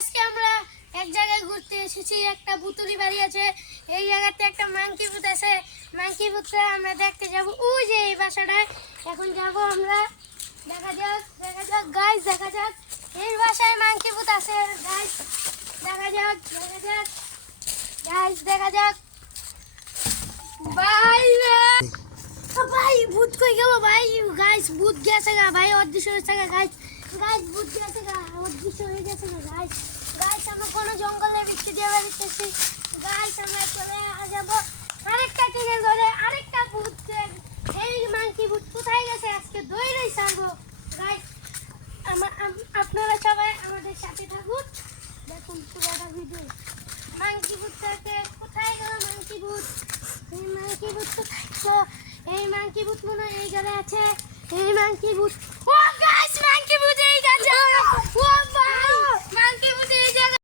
আজকে আমরা এক জায়গায় ঘুরতে এসেছি। একটা ভুতুড়ি বাড়ি আছে, এই জায়গাতে একটা মাংকি ভূত আছে। মাংকি ভূতটা আমরা দেখতে যাব, ওই যে এই বাসাটায়। এখন যাব আমরা, দেখা যাক গাইস, দেখা যাক এই বাসায় মাংকি ভূত আছে গাইস। দেখা যাক গাইস, দেখা যাক। ভাই ভাই ভূত কই গেল ভাই? গাইস ভূত গেছে গা ভাই, অদৃশ্য হয়েছে গা গাইস। ভূত গেছে গা, অদৃশ্য হয়ে গেছে গা গাইস। আমরা কোনো জঙ্গলে বৃষ্টি দিয়ে বেরোতেছি গাইস। আমরা চলে যাবো আরেকটা টিনে ধরে, আরেকটা ভূত। এই মাংকি ভূত কোথায় গেছে? আজকে দৌড়েই ছাড়বো গাইস। আপনারা সবাই আমাদের সাথে থাকুন, দেখুন পুরোটা ভিডিও। মাংকি ভূতটাকে কোথায় গেল? মাংকি ভূত, এই মাংকি ভূত কোথায়? এই মাংকি ভূত মনে হয় এই ঘরে আছে। এই মাংকি ভূত, ও গাইস মাংকি ভূত এই গাছে। ও